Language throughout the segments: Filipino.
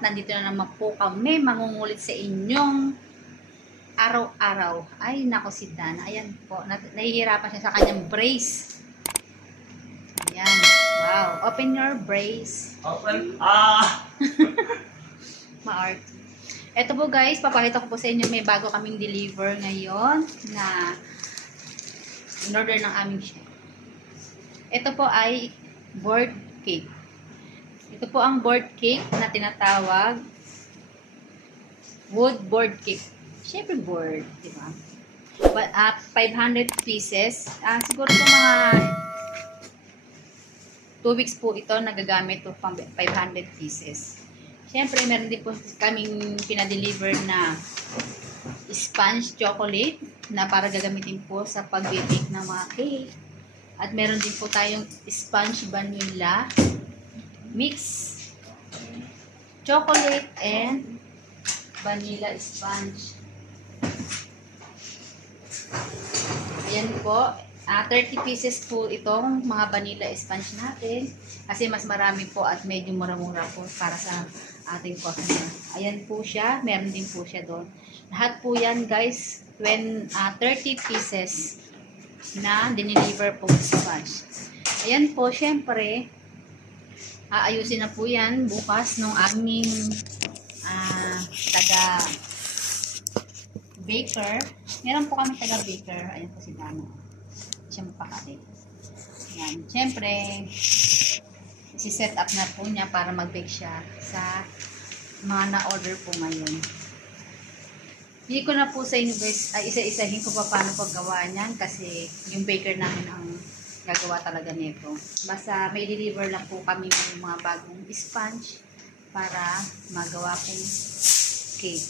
lahat, nandito na naman po kami mangungulit sa inyong araw-araw. Ay, nako si Dana. Ayan po, nahihirapan siya sa kanyang brace. Ayan, wow. Open your brace. Open. Ma-art. Ito po guys, papakita ko po sa inyo, may bago kaming deliver ngayon na in-order ng aming chef. Ito po ay board cake. Ito po ang board cake na tinatawag wood board cake. Siyempre board, di ba? But 500 pieces. Siguro po mga 2 weeks po ito nagagamit po pang 500 pieces. Siyempre, meron din po kaming pinadeliver na sponge chocolate na para gagamitin po sa pag-bake ng mga cake. At meron din po tayong sponge vanilla mix chocolate and vanilla sponge. Ayan po. 30 pieces po itong mga vanilla sponge natin. Kasi mas marami po at medyo mura-mura po para sa ating customer. Ayan po siya. Meron din po siya doon. Lahat po yan guys, 30 pieces na dineliver po sponge. Ayan po, syempre, aayusin na po yan bukas nung aming taga-baker. Meron po kami taga-baker. Ayan po si Dana. Siya magpakati. Ayan. Syempre, isi-set up na po niya para mag-bake siya sa mga na-order po ngayon. Hindi ko na po sa inyo guys, isa-isahin ko pa paano paggawa niyan kasi yung baker namin ang gagawa talaga nito. Basta may deliver lang po kami ng mga bagong sponge para magawa pong cake.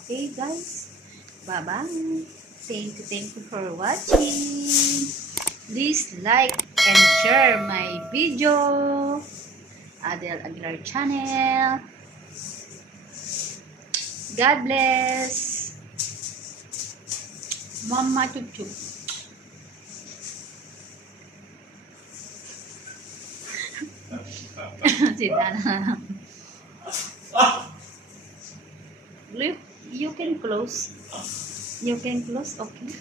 Okay guys? Bye-bye! Thank you for watching! Please like and share my video! Adel Aguilar channel. God bless! Mama chup chup. Si Dana. You can close. You can close, okay.